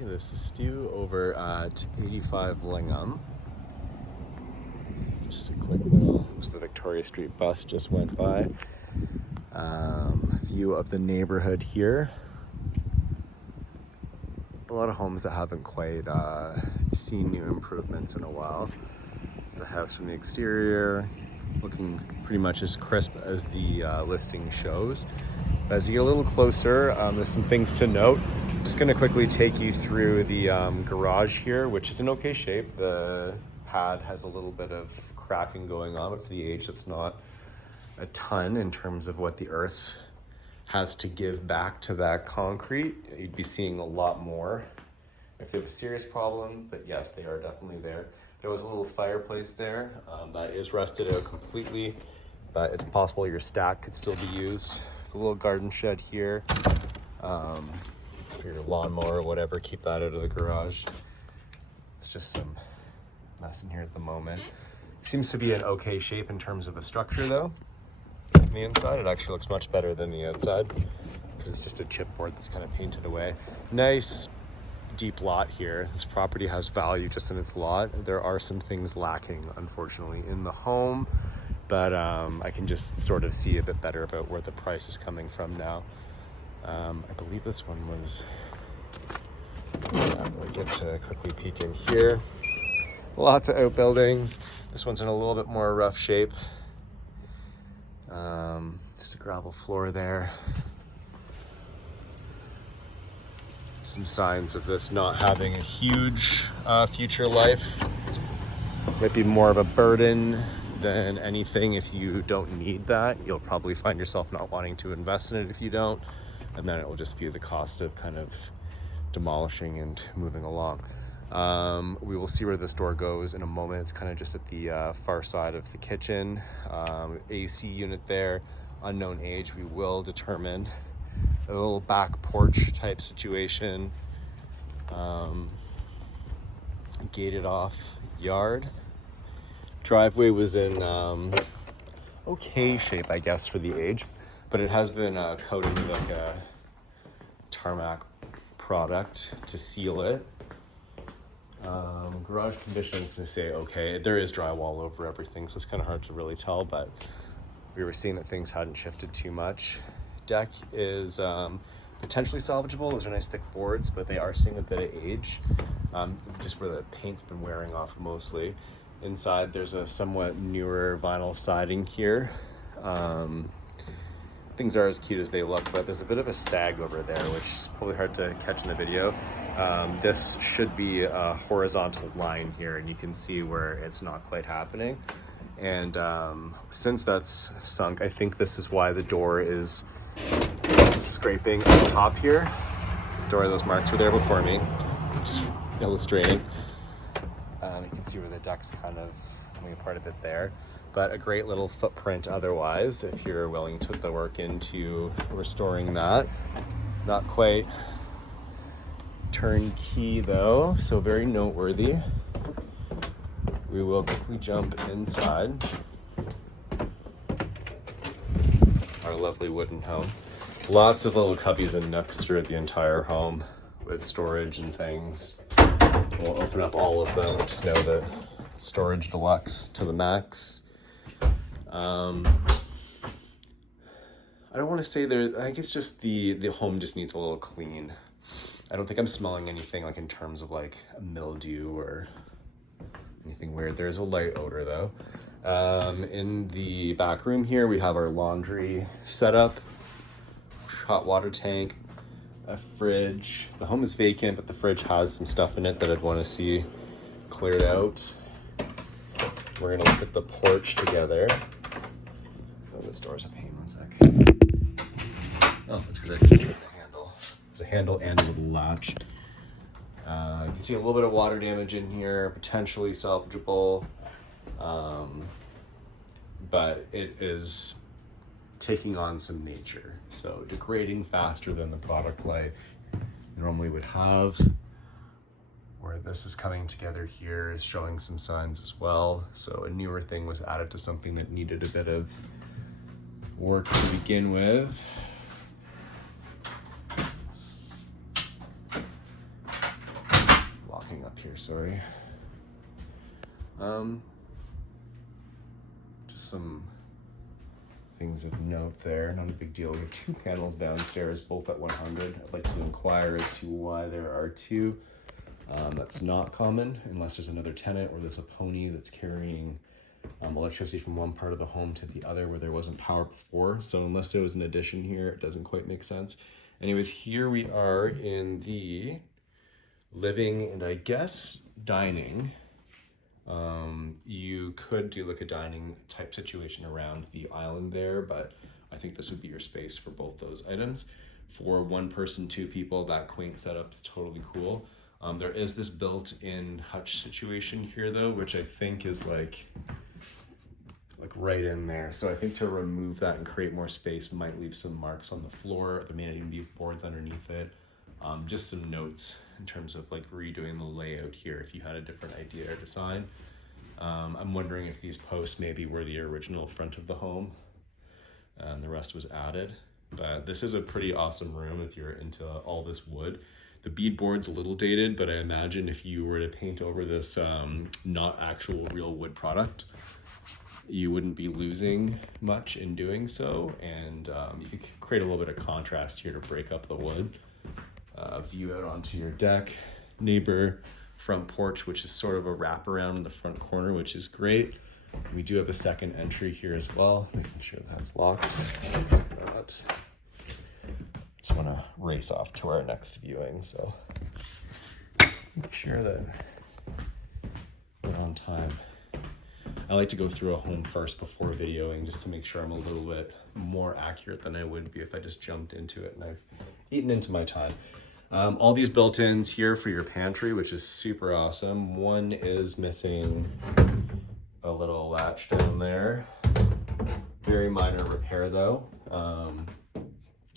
This is Stu over at 85 Lingham. Just a quick little, the Victoria Street bus just went by. View of the neighborhood here. A lot of homes that haven't quite seen new improvements in a while. It's the house from the exterior, looking pretty much as crisp as the listing shows. As you get a little closer, there's some things to note. I'm just going to quickly take you through the garage here, which is in okay shape. The pad has a little bit of cracking going on, but for the age, it's not a ton in terms of what the earth has to give back to that concrete. You'd be seeing a lot more if they have a serious problem, but yes, they are definitely there. There was a little fireplace there that is rusted out completely, but it's possible your stack could still be used. A little garden shed here for your lawnmower or whatever, keep that out of the garage. It's just some mess in here at the moment. Seems to be in okay shape in terms of a structure though. On the inside, it actually looks much better than the outside because it's just a chipboard that's kind of painted away. Nice deep lot here. This property has value just in its lot. There are some things lacking, unfortunately, in the home, but I can just sort of see a bit better about where the price is coming from now. I believe this one was, I'm going to get to quickly peek in here. Lots of outbuildings. This one's in a little bit more rough shape. Just a gravel floor there. Some signs of this not having a huge future life. Might be more of a burden than anything. If you don't need that, you'll probably find yourself not wanting to invest in it if you don't, and then it will just be the cost of kind of demolishing and moving along. We will see where this door goes in a moment. It's kind of just at the far side of the kitchen. AC unit there, unknown age. We will determine a little back porch type situation. Gated off yard. Driveway was in okay shape, I guess, for the age, but it has been coated with like a tarmac product to seal it. Garage conditions to say okay. There is drywall over everything, so it's kind of hard to really tell, but we were seeing that things hadn't shifted too much. Deck is potentially salvageable. Those are nice thick boards, but they are seeing a bit of age, just where the paint's been wearing off mostly. Inside there's a somewhat newer vinyl siding here. Things are as cute as they look, but there's a bit of a sag over there, which is probably hard to catch in the video. This should be a horizontal line here, and you can see where it's not quite happening. And since that's sunk, I think this is why the door is scraping on top here. Door, those marks were there before me, just illustrating. You can see where the deck's kind of coming apart a bit there, but a great little footprint otherwise if you're willing to put the work into restoring that. Not quite turnkey though, so very noteworthy. We will quickly jump inside our lovely wooden home. Lots of little cubbies and nooks throughout the entire home with storage and things. We'll open up all of them. Just know that storage deluxe to the max. I don't want to say there, I think it's just the home just needs a little clean. I don't think I'm smelling anything like in terms of like a mildew or anything weird. There's a light odor though. In the back room here, we have our laundry setup, hot water tank, a fridge. The home is vacant, but the fridge has some stuff in it that I'd want to see cleared out. We're gonna look at the porch together. Oh, this door's a pain, 1 sec. Oh, that's because I just turned the handle. There's a handle and a little latch. You can see a little bit of water damage in here, potentially salvageable, but it is taking on some nature, so degrading faster than the product life normally would have. Where this is coming together here is showing some signs as well, so a newer thing was added to something that needed a bit of work to begin with. backing up here, sorry. Just some things of note there, not a big deal. We have 2 panels downstairs, both at 100. I'd like to inquire as to why there are 2. That's not common unless there's another tenant or there's a pony that's carrying electricity from one part of the home to the other where there wasn't power before. So unless there was an addition here, it doesn't quite make sense. Anyways, here we are in the living and I guess dining. You could do like a dining type situation around the island there, but I think this would be your space for both those items. For 1 person, 2 people, that quaint setup is totally cool. There is this built-in hutch situation here though, which I think is like right in there. So I think to remove that and create more space might leave some marks on the floor. There may not even be boards underneath it. Just some notes in terms of like redoing the layout here if you had a different idea or design. I'm wondering if these posts maybe were the original front of the home and the rest was added. But this is a pretty awesome room if you're into all this wood. The beadboard's a little dated, but I imagine if you were to paint over this not actual real wood product, you wouldn't be losing much in doing so. And you could create a little bit of contrast here to break up the wood. View out onto your deck, neighbor, front porch, which is sort of a wraparound in the front corner, which is great. We do have a second entry here as well, making sure that's locked. Just want to race off to our next viewing, so make sure that we're on time. I like to go through a home first before videoing just to make sure I'm a little bit more accurate than I would be if I just jumped into it and I've eaten into my time. All these built-ins here for your pantry, which is super awesome. One is missing a little latch down there. Very minor repair though.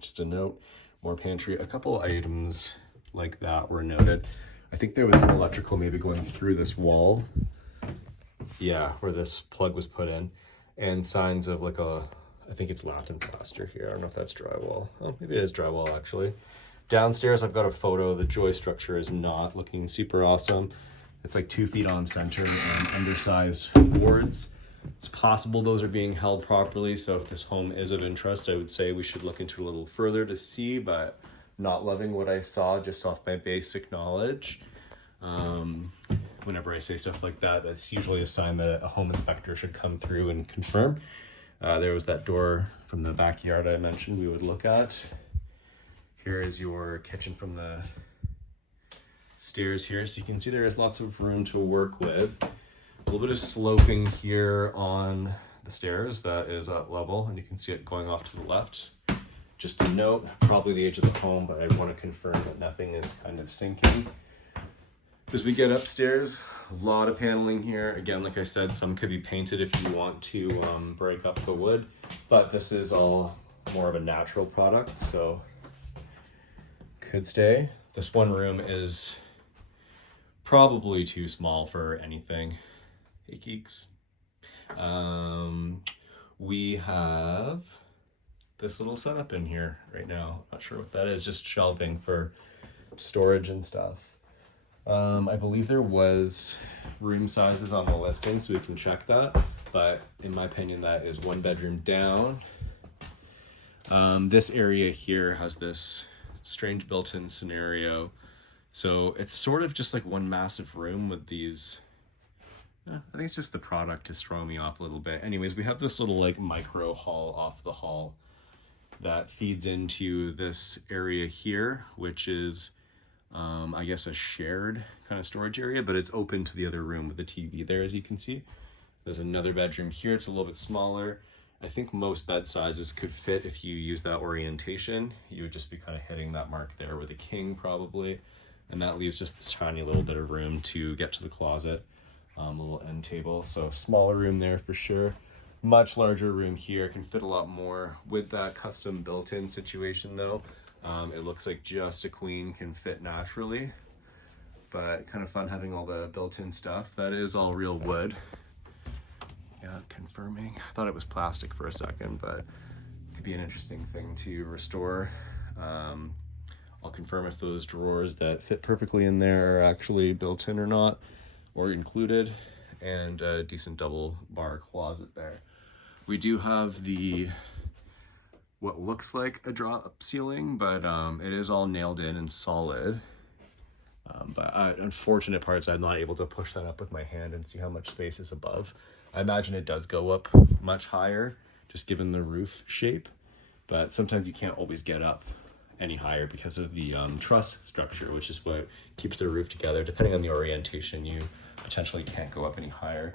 Just a note, more pantry. A couple items like that were noted. I think there was some electrical maybe going through this wall. Yeah, where this plug was put in. And signs of like I think it's lath and plaster here. I don't know if that's drywall. Oh, maybe it is drywall actually. Downstairs, I've got a photo. The joist structure is not looking super awesome. It's like 2 feet on center and undersized boards. It's possible those are being held properly. So if this home is of interest, I would say we should look into it a little further to see, but not loving what I saw just off my basic knowledge. Whenever I say stuff like that, that's usually a sign that a home inspector should come through and confirm. There was that door from the backyard I mentioned we would look at. Here is your kitchen from the stairs here. So you can see there is lots of room to work with. A little bit of sloping here on the stairs that is at level, and you can see it going off to the left. Just a note, probably the age of the home, but I want to confirm that nothing is kind of sinking. As we get upstairs, a lot of paneling here. Again, like I said, some could be painted if you want to break up the wood, but this is all more of a natural product, so could stay. This one room is probably too small for anything. Hey, geeks. We have this little setup in here right now. Not sure what that is, just shelving for storage and stuff. I believe there was room sizes on the listing, so we can check that. But in my opinion, that is 1 bedroom down. This area here has this strange built-in scenario. So it's sort of just like one massive room with these, I think it's just the product is throwing me off a little bit. Anyways, we have this little like micro hall off the hall that feeds into this area here, which is I guess a shared kind of storage area, but it's open to the other room with the TV there, as you can see. There's another bedroom here. It's a little bit smaller. I think most bed sizes could fit if you use that orientation. You would just be kind of hitting that mark there with a king probably. And that leaves just this tiny little bit of room to get to the closet, a little end table. So smaller room there for sure. Much larger room here, can fit a lot more. With that custom built-in situation though, it looks like just a queen can fit naturally, but kind of fun having all the built-in stuff. That is all real wood. Yeah, confirming. I thought it was plastic for a second, but it could be an interesting thing to restore. I'll confirm if those drawers that fit perfectly in there are actually built in or not, or included, and a decent double bar closet there. We do have the what looks like a drop ceiling, but it is all nailed in and solid. But unfortunate part is I'm not able to push that up with my hand and see how much space is above. I imagine it does go up much higher, just given the roof shape, but sometimes you can't always get up any higher because of the truss structure, which is what keeps the roof together. Depending on the orientation, you potentially can't go up any higher.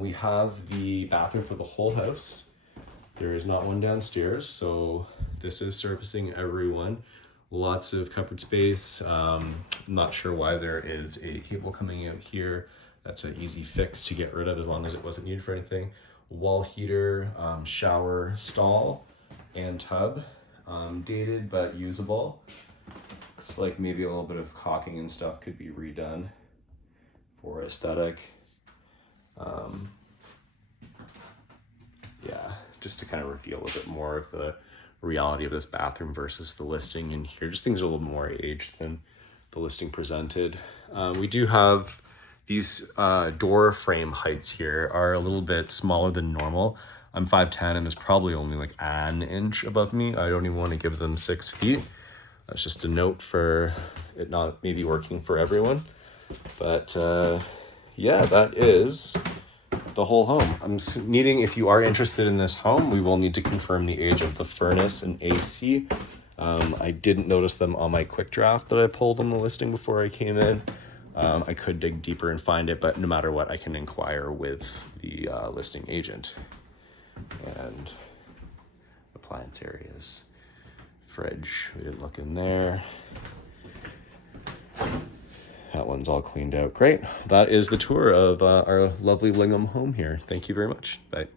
We have the bathroom for the whole house. There is not one downstairs, so this is servicing everyone. Lots of cupboard space. I'm not sure why there is a cable coming out here. That's an easy fix to get rid of as long as it wasn't needed for anything. Wall heater, shower stall, and tub. Dated but usable. Looks like maybe a little bit of caulking and stuff could be redone for aesthetic. Yeah, just to kind of reveal a little bit more of the reality of this bathroom versus the listing in here. Just things are a little more aged than the listing presented. We do have these door frame heights here are a little bit smaller than normal. I'm 5'10", and there's probably only like an inch above me. I don't even want to give them 6 feet. That's just a note for it not maybe working for everyone. But yeah, that is the whole home. I'm needing, if you are interested in this home, we will need to confirm the age of the furnace and AC. I didn't notice them on my quick draft that I pulled on the listing before I came in. I could dig deeper and find it, but no matter what, I can inquire with the listing agent. And appliance areas. Fridge, we didn't look in there. That one's all cleaned out. Great. That is the tour of our lovely Lingham home here. Thank you very much. Bye.